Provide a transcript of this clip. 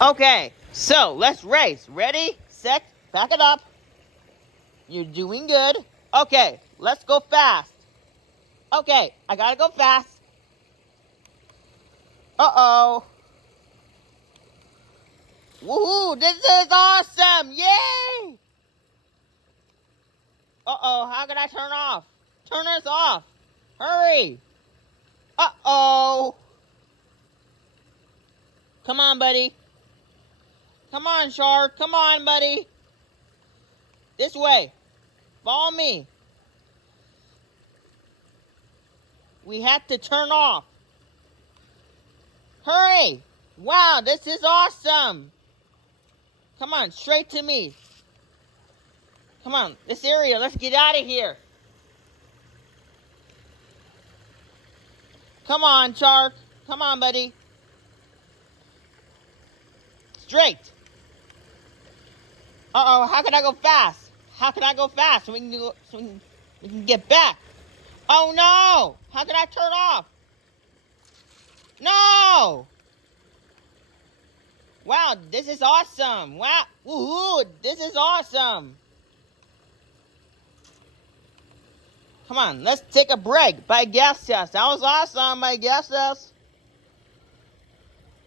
Okay, so let's race. Ready, set, back it up. You're doing good. Okay, let's go fast. Okay, I gotta go fast. Uh-oh. Woohoo, this is awesome! Yay! Uh-oh, how can I turn off? Turn this off. Hurry. Uh-oh. Come on, buddy. Come on, shark. Come on, buddy. This way. Follow me. We have to turn off. Hurry. Wow, this is awesome. Come on, straight to me. Come on, this area. Let's get out of here. Come on, shark. Come on, buddy. Straight. Uh-oh, how can I go fast? How can I go fast so we can get back? Oh, no! How can I turn off? No! Wow, this is awesome. Wow. Woohoo, this is awesome. Come on, let's take a break. By guest test. That was awesome, by guest test.